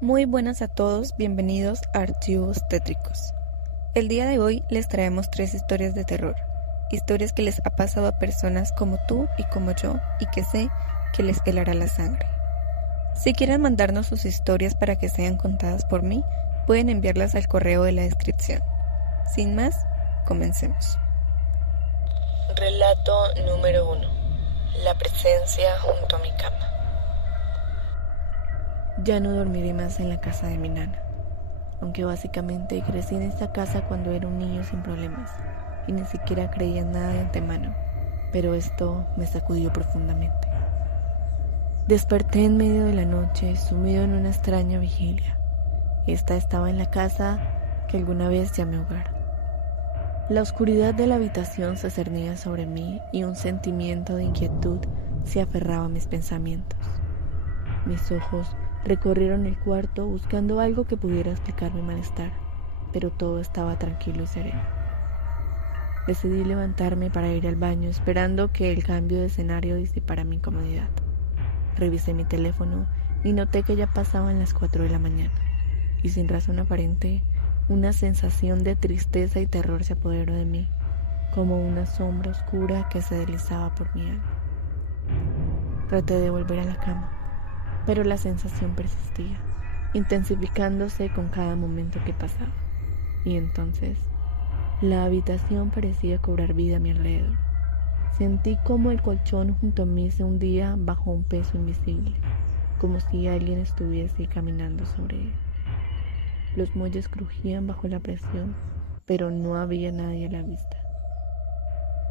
Muy buenas a todos, bienvenidos a Archivos Tétricos. El día de hoy les traemos 3 historias de terror, historias que les ha pasado a personas como tú y como yo y que sé que les helará la sangre. Si quieren mandarnos sus historias para que sean contadas por mí, pueden enviarlas al correo de la descripción. Sin más, comencemos. Relato número 1. La presencia junto a mi cama. Ya no dormiré más en la casa de mi nana, aunque básicamente crecí en esta casa cuando era un niño sin problemas y ni siquiera creía en nada de antemano, pero esto me sacudió profundamente. Desperté en medio de la noche, sumido en una extraña vigilia. Esta estaba en la casa que alguna vez llamé hogar. La oscuridad de la habitación se cernía sobre mí y un sentimiento de inquietud se aferraba a mis pensamientos. Mis ojos recorrieron el cuarto buscando algo que pudiera explicar mi malestar, pero todo estaba tranquilo y sereno. Decidí levantarme para ir al baño, esperando que el cambio de escenario disipara mi incomodidad. Revisé mi teléfono y noté que ya pasaban las 4 de la mañana, y sin razón aparente, una sensación de tristeza y terror se apoderó de mí, como una sombra oscura que se deslizaba por mi alma. Traté de volver a la cama, pero la sensación persistía, intensificándose con cada momento que pasaba. Y entonces, la habitación parecía cobrar vida a mi alrededor. Sentí como el colchón junto a mí se hundía bajo un peso invisible, como si alguien estuviese caminando sobre él. Los muelles crujían bajo la presión, pero no había nadie a la vista.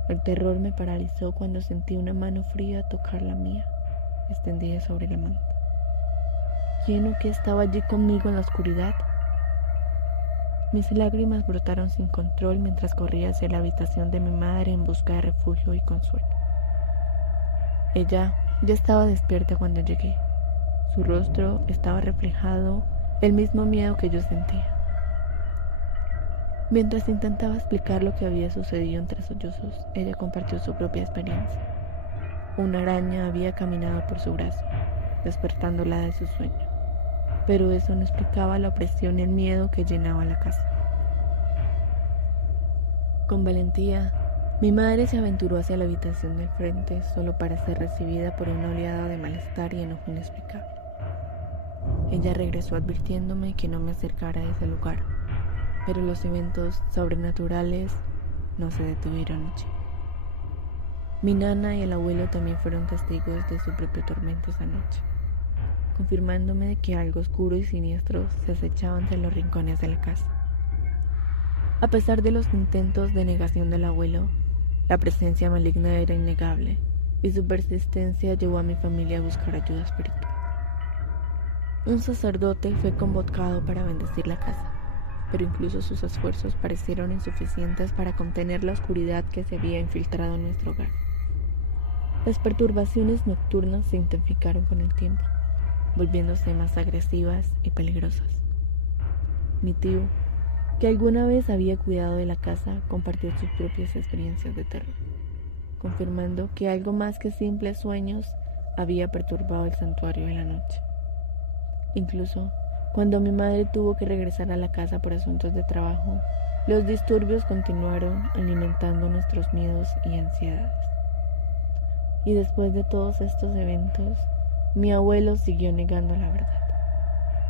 El terror me paralizó cuando sentí una mano fría tocar la mía, extendida sobre la manta. ¿Quién o qué estaba allí conmigo en la oscuridad? Mis lágrimas brotaron sin control mientras corría hacia la habitación de mi madre en busca de refugio y consuelo. Ella ya estaba despierta cuando llegué. Su rostro estaba reflejado el mismo miedo que yo sentía. Mientras intentaba explicar lo que había sucedido entre sollozos, ella compartió su propia experiencia. Una araña había caminado por su brazo, despertándola de su sueño, pero eso no explicaba la opresión y el miedo que llenaba la casa. Con valentía, mi madre se aventuró hacia la habitación del frente solo para ser recibida por una oleada de malestar y enojo inexplicable. Ella regresó advirtiéndome que no me acercara a ese lugar, pero los eventos sobrenaturales no se detuvieron allí. Mi nana y el abuelo también fueron testigos de su propio tormento esa noche, confirmándome de que algo oscuro y siniestro se acechaba entre los rincones de la casa. A pesar de los intentos de negación del abuelo, la presencia maligna era innegable y su persistencia llevó a mi familia a buscar ayuda espiritual. Un sacerdote fue convocado para bendecir la casa, pero incluso sus esfuerzos parecieron insuficientes para contener la oscuridad que se había infiltrado en nuestro hogar. Las perturbaciones nocturnas se intensificaron con el tiempo, volviéndose más agresivas y peligrosas. Mi tío, que alguna vez había cuidado de la casa, compartió sus propias experiencias de terror, confirmando que algo más que simples sueños había perturbado el santuario de la noche. Incluso, cuando mi madre tuvo que regresar a la casa por asuntos de trabajo, los disturbios continuaron alimentando nuestros miedos y ansiedades. Y después de todos estos eventos, mi abuelo siguió negando la verdad,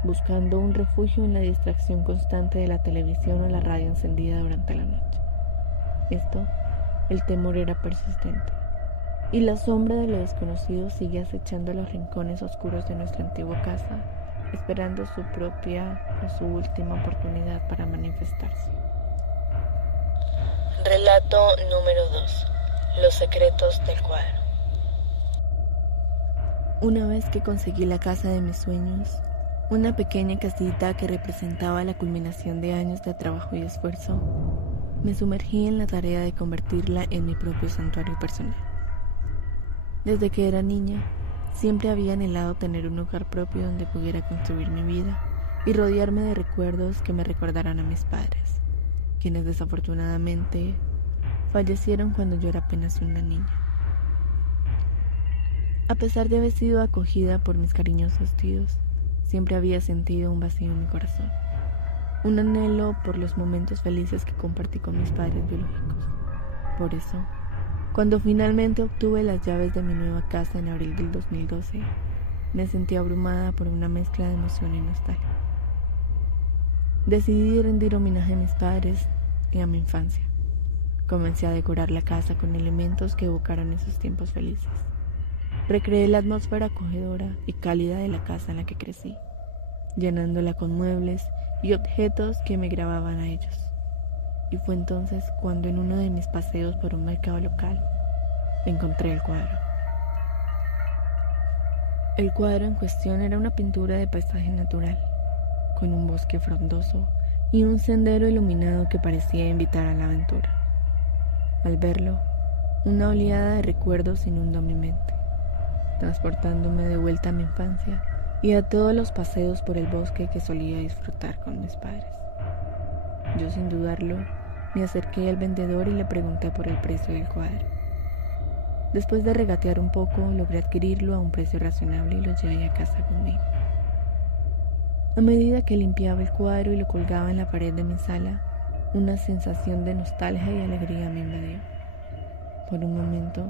buscando un refugio en la distracción constante de la televisión o la radio encendida durante la noche. El temor era persistente, y la sombra de lo desconocido sigue acechando los rincones oscuros de nuestra antigua casa, esperando su propia o su última oportunidad para manifestarse. Relato número 2. Los secretos del cuadro. Una vez que conseguí la casa de mis sueños, una pequeña casita que representaba la culminación de años de trabajo y esfuerzo, me sumergí en la tarea de convertirla en mi propio santuario personal. Desde que era niña, siempre había anhelado tener un hogar propio donde pudiera construir mi vida y rodearme de recuerdos que me recordaran a mis padres, quienes desafortunadamente fallecieron cuando yo era apenas una niña. A pesar de haber sido acogida por mis cariñosos tíos, siempre había sentido un vacío en mi corazón, un anhelo por los momentos felices que compartí con mis padres biológicos. Por eso, cuando finalmente obtuve las llaves de mi nueva casa en abril del 2012, me sentí abrumada por una mezcla de emoción y nostalgia. Decidí rendir homenaje a mis padres y a mi infancia. Comencé a decorar la casa con elementos que evocaron esos tiempos felices. Recreé la atmósfera acogedora y cálida de la casa en la que crecí, llenándola con muebles y objetos que me grababan a ellos. Y fue entonces cuando en uno de mis paseos por un mercado local encontré el cuadro. El cuadro en cuestión era una pintura de paisaje natural, con un bosque frondoso y un sendero iluminado que parecía invitar a la aventura. Al verlo, una oleada de recuerdos inundó mi mente, transportándome de vuelta a mi infancia y a todos los paseos por el bosque que solía disfrutar con mis padres. Yo, sin dudarlo, me acerqué al vendedor y le pregunté por el precio del cuadro. Después de regatear un poco, logré adquirirlo a un precio razonable y lo llevé a casa conmigo. A medida que limpiaba el cuadro y lo colgaba en la pared de mi sala, una sensación de nostalgia y alegría me invadió. Por un momento,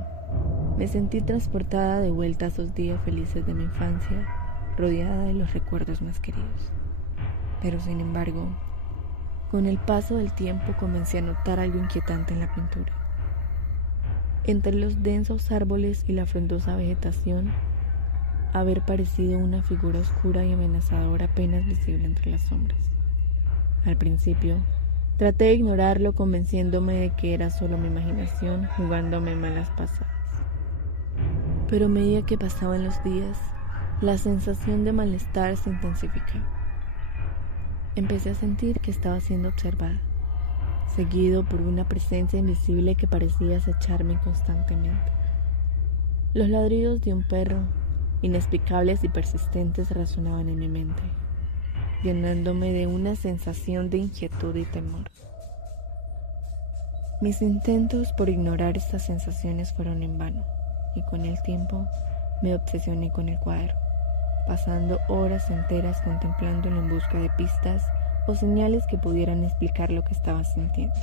me sentí transportada de vuelta a esos días felices de mi infancia, rodeada de los recuerdos más queridos. Pero sin embargo, con el paso del tiempo comencé a notar algo inquietante en la pintura. Entre los densos árboles y la frondosa vegetación, haber parecido una figura oscura y amenazadora apenas visible entre las sombras. Al principio, traté de ignorarlo convenciéndome de que era solo mi imaginación jugándome malas pasadas. Pero a medida que pasaban los días, la sensación de malestar se intensificaba. Empecé a sentir que estaba siendo observada, seguido por una presencia invisible que parecía acecharme constantemente. Los ladridos de un perro, inexplicables y persistentes, resonaban en mi mente, llenándome de una sensación de inquietud y temor. Mis intentos por ignorar estas sensaciones fueron en vano, y con el tiempo me obsesioné con el cuadro, pasando horas enteras contemplándolo en busca de pistas o señales que pudieran explicar lo que estaba sintiendo.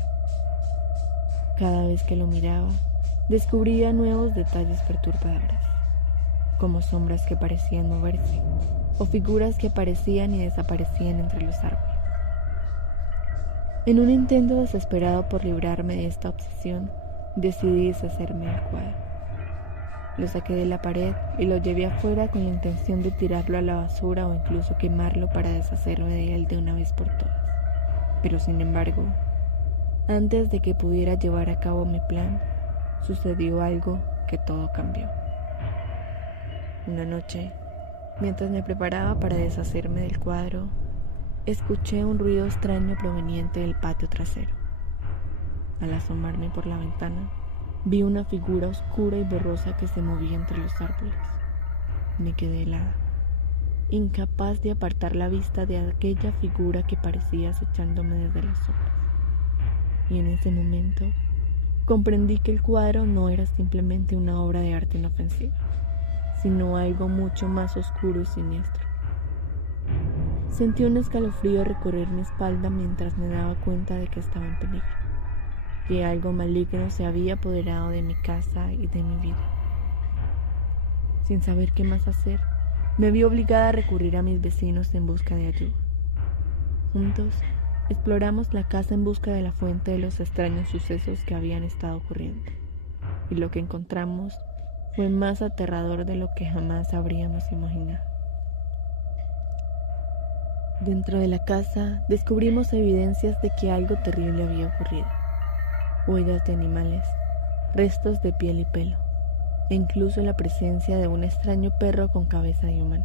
Cada vez que lo miraba, descubría nuevos detalles perturbadores, como sombras que parecían moverse, o figuras que aparecían y desaparecían entre los árboles. En un intento desesperado por librarme de esta obsesión, decidí deshacerme del cuadro. Lo saqué de la pared y lo llevé afuera con la intención de tirarlo a la basura o incluso quemarlo para deshacerme de él de una vez por todas. Pero sin embargo, antes de que pudiera llevar a cabo mi plan, sucedió algo que todo cambió. Una noche, mientras me preparaba para deshacerme del cuadro, escuché un ruido extraño proveniente del patio trasero. Al asomarme por la ventana, vi una figura oscura y borrosa que se movía entre los árboles. Me quedé helada, incapaz de apartar la vista de aquella figura que parecía acechándome desde las sombras. Y en ese momento, comprendí que el cuadro no era simplemente una obra de arte inofensiva, sino algo mucho más oscuro y siniestro. Sentí un escalofrío recorrer mi espalda mientras me daba cuenta de que estaba en peligro, que algo maligno se había apoderado de mi casa y de mi vida. Sin saber qué más hacer, me vi obligada a recurrir a mis vecinos en busca de ayuda. Juntos, exploramos la casa en busca de la fuente de los extraños sucesos que habían estado ocurriendo, y lo que encontramos fue más aterrador de lo que jamás habríamos imaginado. Dentro de la casa descubrimos evidencias de que algo terrible había ocurrido. Huellas de animales, restos de piel y pelo, e incluso la presencia de un extraño perro con cabeza de humano.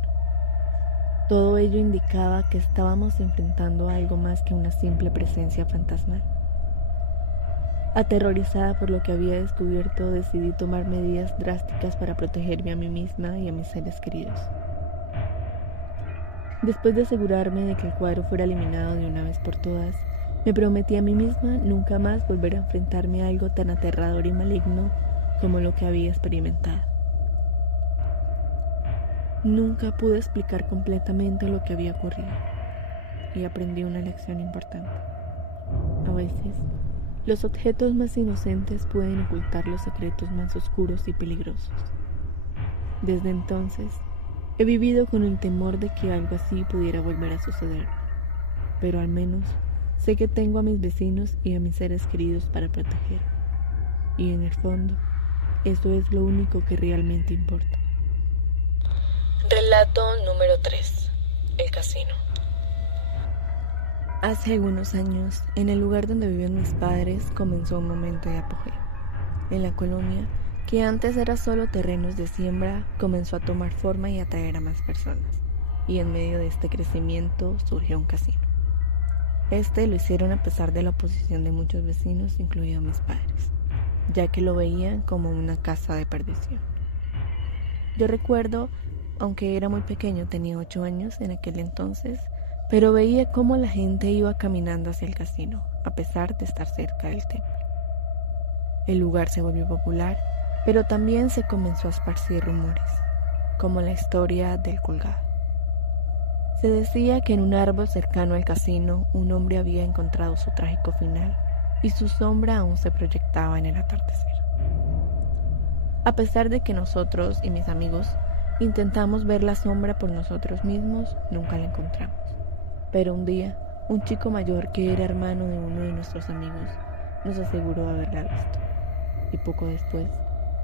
Todo ello indicaba que estábamos enfrentando a algo más que una simple presencia fantasmal. Aterrorizada por lo que había descubierto, decidí tomar medidas drásticas para protegerme a mí misma y a mis seres queridos. Después de asegurarme de que el cuadro fuera eliminado de una vez por todas, me prometí a mí misma nunca más volver a enfrentarme a algo tan aterrador y maligno como lo que había experimentado. Nunca pude explicar completamente lo que había ocurrido y aprendí una lección importante. A veces, los objetos más inocentes pueden ocultar los secretos más oscuros y peligrosos. Desde entonces, he vivido con el temor de que algo así pudiera volver a suceder, pero al menos sé que tengo a mis vecinos y a mis seres queridos para proteger. Y en el fondo, eso es lo único que realmente importa. Relato número 3. El casino. Hace algunos años, en el lugar donde vivían mis padres, comenzó un momento de apogeo. En la colonia, que antes era solo terrenos de siembra, comenzó a tomar forma y atraer a más personas. Y en medio de este crecimiento surgió un casino. Este lo hicieron a pesar de la oposición de muchos vecinos, incluidos mis padres, ya que lo veían como una casa de perdición. Yo recuerdo, aunque era muy pequeño, tenía 8 años en aquel entonces, pero veía cómo la gente iba caminando hacia el casino, a pesar de estar cerca del templo. El lugar se volvió popular, pero también se comenzó a esparcir rumores, como la historia del colgado. Se decía que en un árbol cercano al casino un hombre había encontrado su trágico final y su sombra aún se proyectaba en el atardecer. A pesar de que nosotros y mis amigos intentamos ver la sombra por nosotros mismos, nunca la encontramos. Pero un día, un chico mayor que era hermano de uno de nuestros amigos nos aseguró haberla visto. Y poco después,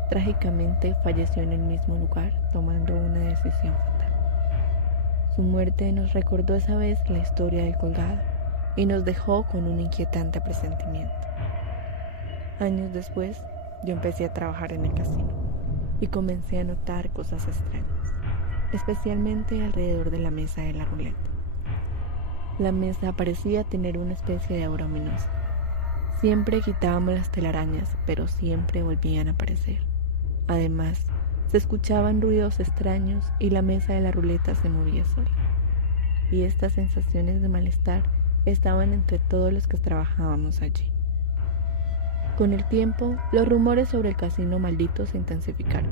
trágicamente falleció en el mismo lugar, tomando una decisión fatal. Su muerte nos recordó esa vez la historia del colgado y nos dejó con un inquietante presentimiento. Años después, yo empecé a trabajar en el casino y comencé a notar cosas extrañas, especialmente alrededor de la mesa de la ruleta. La mesa parecía tener una especie de aura ominosa. Siempre quitábamos las telarañas, pero siempre volvían a aparecer. Además, se escuchaban ruidos extraños y la mesa de la ruleta se movía sola. Y estas sensaciones de malestar estaban entre todos los que trabajábamos allí. Con el tiempo, los rumores sobre el casino maldito se intensificaron,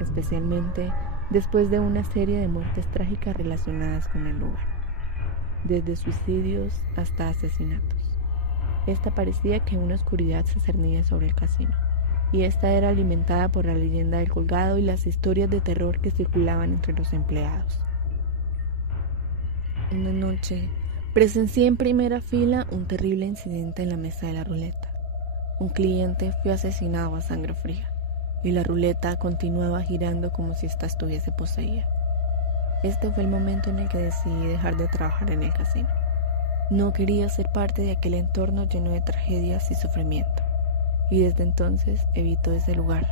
especialmente después de una serie de muertes trágicas relacionadas con el lugar, desde suicidios hasta asesinatos. Esta parecía que una oscuridad se cernía sobre el casino, y esta era alimentada por la leyenda del colgado y las historias de terror que circulaban entre los empleados. Una noche, presencié en primera fila un terrible incidente en la mesa de la ruleta. Un cliente fue asesinado a sangre fría, y la ruleta continuaba girando como si ésta estuviese poseída. Este fue el momento en el que decidí dejar de trabajar en el casino. No quería ser parte de aquel entorno lleno de tragedias y sufrimiento, y desde entonces evito ese lugar.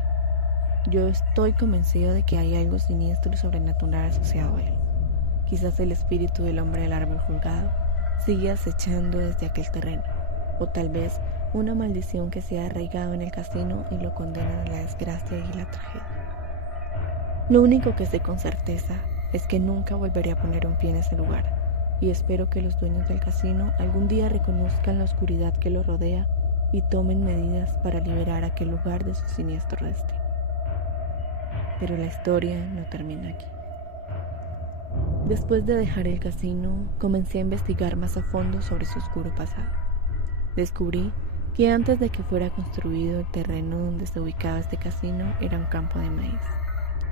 Yo estoy convencido de que hay algo siniestro y sobrenatural asociado a él. Quizás el espíritu del hombre del árbol colgado sigue acechando desde aquel terreno, o tal vez una maldición que se ha arraigado en el casino y lo condena a la desgracia y la tragedia. Lo único que sé con certeza es que nunca volveré a poner un pie en ese lugar, y espero que los dueños del casino algún día reconozcan la oscuridad que lo rodea y tomen medidas para liberar aquel lugar de su siniestro destino. Pero la historia no termina aquí. Después de dejar el casino, comencé a investigar más a fondo sobre su oscuro pasado. Descubrí que antes de que fuera construido el terreno donde se ubicaba este casino era un campo de maíz,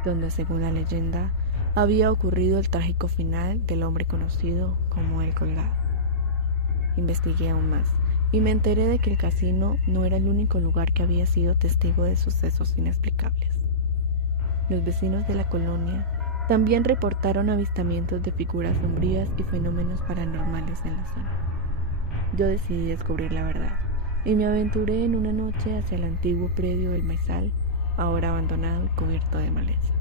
donde según la leyenda había ocurrido el trágico final del hombre conocido como el colgado. Investigué aún más y me enteré de que el casino no era el único lugar que había sido testigo de sucesos inexplicables. Los vecinos de la colonia también reportaron avistamientos de figuras sombrías y fenómenos paranormales en la zona. Yo decidí descubrir la verdad y me aventuré en una noche hacia el antiguo predio del maizal, ahora abandonado y cubierto de maleza.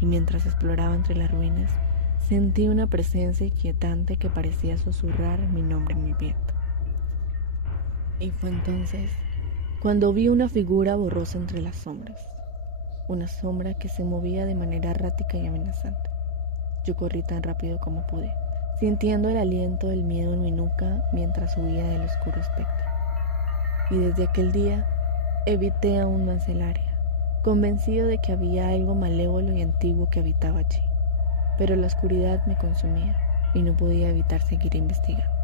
Y mientras exploraba entre las ruinas, sentí una presencia inquietante que parecía susurrar mi nombre en el viento. Y fue entonces cuando vi una figura borrosa entre las sombras, una sombra que se movía de manera errática y amenazante. Yo corrí tan rápido como pude, sintiendo el aliento del miedo en mi nuca mientras huía del oscuro espectro. Y desde aquel día evité aún más el área, convencido de que había algo malévolo y antiguo que habitaba allí. pero la oscuridad me consumía y no podía evitar seguir investigando.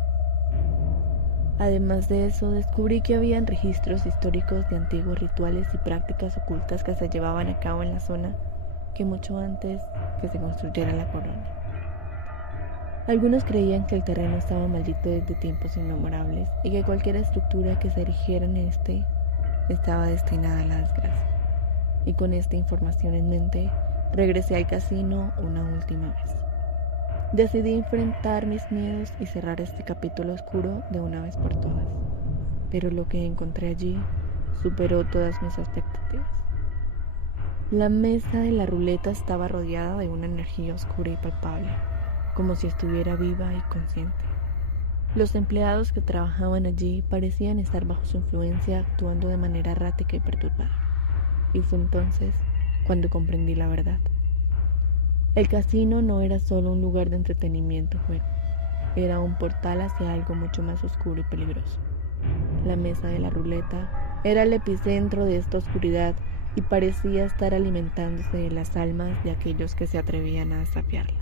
Además de eso, descubrí que habían registros históricos de antiguos rituales y prácticas ocultas que se llevaban a cabo en la zona que mucho antes que se construyera la colonia. Algunos creían que el terreno estaba maldito desde tiempos inmemorables y que cualquier estructura que se erigiera en este estaba destinada a la desgracia. Y con esta información en mente, regresé al casino una última vez. Decidí enfrentar mis miedos y cerrar este capítulo oscuro de una vez por todas. Pero lo que encontré allí superó todas mis expectativas. La mesa de la ruleta estaba rodeada de una energía oscura y palpable, como si estuviera viva y consciente. Los empleados que trabajaban allí parecían estar bajo su influencia, actuando de manera errática y perturbadora. Y fue entonces cuando comprendí la verdad. El casino no era solo un lugar de entretenimiento y juego, era un portal hacia algo mucho más oscuro y peligroso. La mesa de la ruleta era el epicentro de esta oscuridad y parecía estar alimentándose de las almas de aquellos que se atrevían a desafiarla.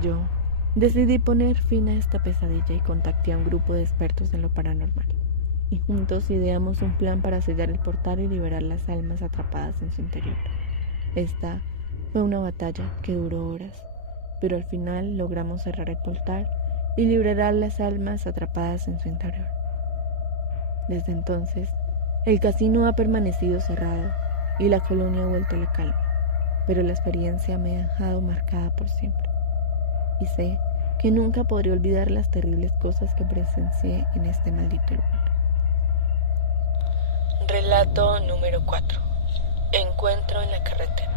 Yo decidí poner fin a esta pesadilla y contacté a un grupo de expertos en lo paranormal. Y juntos ideamos un plan para sellar el portal y liberar las almas atrapadas en su interior. Esta fue una batalla que duró horas, pero al final logramos cerrar el portal y liberar las almas atrapadas en su interior. Desde entonces, el casino ha permanecido cerrado y la colonia ha vuelto a la calma, pero la experiencia me ha dejado marcada por siempre. Y sé que nunca podré olvidar las terribles cosas que presencié en este maldito lugar. Relato número 4. Encuentro en la carretera.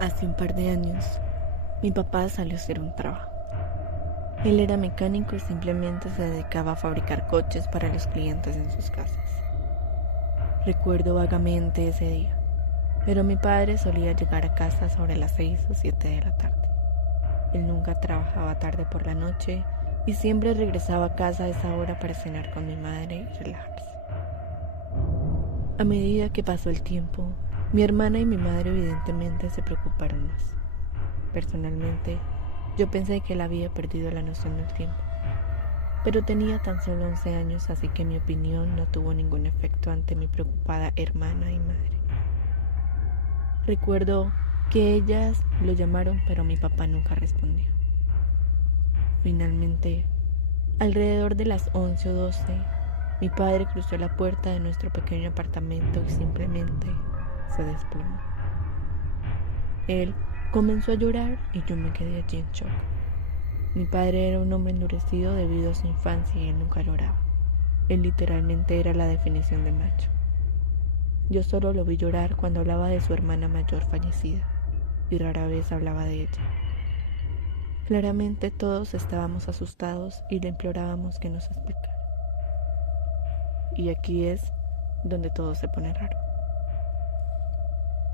Hace un par de años, mi papá salió a hacer un trabajo. Él era mecánico y simplemente se dedicaba a fabricar coches para los clientes en sus casas. Recuerdo vagamente ese día, pero mi padre solía llegar a casa sobre las 6 o 7 de la tarde. Él nunca trabajaba tarde por la noche y siempre regresaba a casa a esa hora para cenar con mi madre y relajarse. A medida que pasó el tiempo, mi hermana y mi madre evidentemente se preocuparon más. Personalmente, yo pensé que él había perdido la noción del tiempo, pero tenía tan solo 11 años, así que mi opinión no tuvo ningún efecto ante mi preocupada hermana y madre. Recuerdo que ellas lo llamaron, pero mi papá nunca respondió. Finalmente, alrededor de las 11 o 12, mi padre cruzó la puerta de nuestro pequeño apartamento y simplemente se desplomó. Él comenzó a llorar y yo me quedé allí en shock. Mi padre era un hombre endurecido debido a su infancia y él nunca lloraba. Él literalmente era la definición de macho. Yo solo lo vi llorar cuando hablaba de su hermana mayor fallecida y rara vez hablaba de ella. Claramente todos estábamos asustados y le implorábamos que nos explicara. Y aquí es donde todo se pone raro.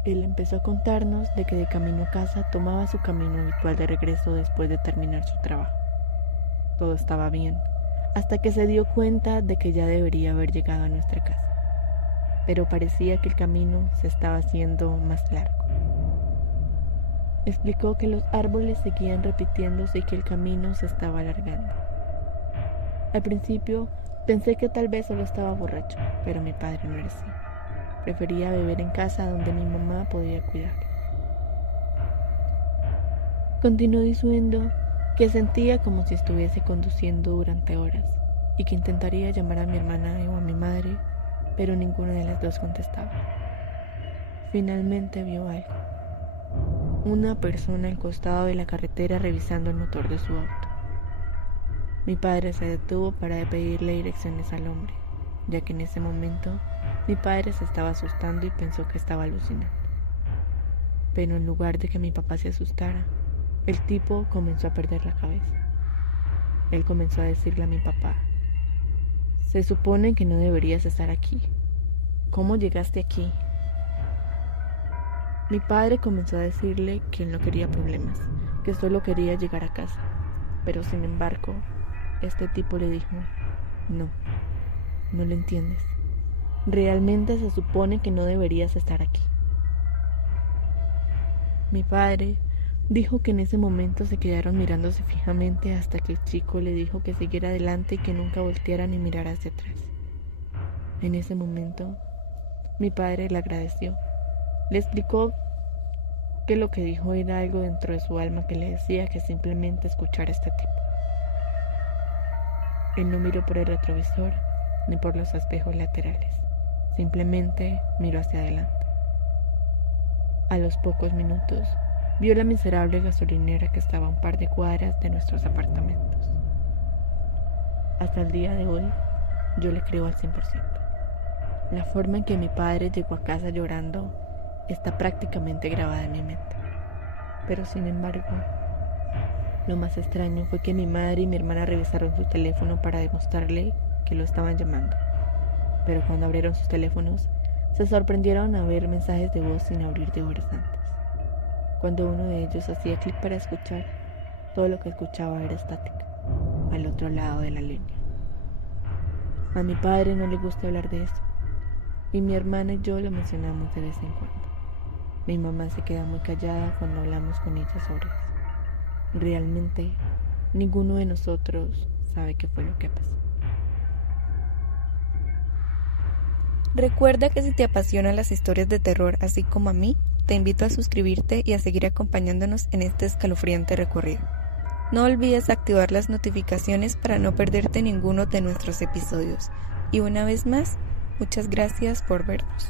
Él empezó a contarnos de que de camino a casa tomaba su camino habitual de regreso después de terminar su trabajo. Todo estaba bien, hasta que se dio cuenta de que ya debería haber llegado a nuestra casa. Pero parecía que el camino se estaba haciendo más largo. Explicó que los árboles seguían repitiéndose y que el camino se estaba alargando. Al principio pensé que tal vez solo estaba borracho, pero mi padre no era así. Prefería beber en casa donde mi mamá podía cuidarlo. Continuó diciendo que sentía como si estuviese conduciendo durante horas y que intentaría llamar a mi hermana o a mi madre, pero ninguna de las dos contestaba. Finalmente vio algo. Una persona al costado de la carretera revisando el motor de su auto. Mi padre se detuvo para pedirle direcciones al hombre, ya que en ese momento mi padre se estaba asustando y pensó que estaba alucinando. Pero en lugar de que mi papá se asustara, el tipo comenzó a perder la cabeza. Él comenzó a decirle a mi papá: "Se supone que no deberías estar aquí. ¿Cómo llegaste aquí?". Mi padre comenzó a decirle que él no quería problemas, que solo quería llegar a casa. Pero sin embargo, este tipo le dijo: "No, no lo entiendes. Realmente se supone que no deberías estar aquí". Mi padre dijo que en ese momento se quedaron mirándose fijamente hasta que el chico le dijo que siguiera adelante y que nunca volteara ni mirara hacia atrás. En ese momento, mi padre le agradeció. Le explicó que lo que dijo era algo dentro de su alma que le decía que simplemente escuchara a este tipo. Él no miró por el retrovisor ni por los espejos laterales. Simplemente miró hacia adelante. A los pocos minutos, vio la miserable gasolinera que estaba a un par de cuadras de nuestros apartamentos. Hasta el día de hoy, yo le creo al 100%. La forma en que mi padre llegó a casa llorando está prácticamente grabada en mi mente. Pero sin embargo, lo más extraño fue que mi madre y mi hermana revisaron su teléfono para demostrarle que lo estaban llamando. Pero cuando abrieron sus teléfonos, se sorprendieron a ver mensajes de voz sin abrir de horas antes. Cuando uno de ellos hacía clic para escuchar, todo lo que escuchaba era estática, al otro lado de la línea. A mi padre no le gusta hablar de eso, y mi hermana y yo lo mencionamos de vez en cuando. Mi mamá se queda muy callada cuando hablamos con ella sobre eso. Realmente, ninguno de nosotros sabe qué fue lo que pasó. Recuerda que si te apasionan las historias de terror, así como a mí, te invito a suscribirte y a seguir acompañándonos en este escalofriante recorrido. No olvides activar las notificaciones para no perderte ninguno de nuestros episodios. Y una vez más, muchas gracias por vernos.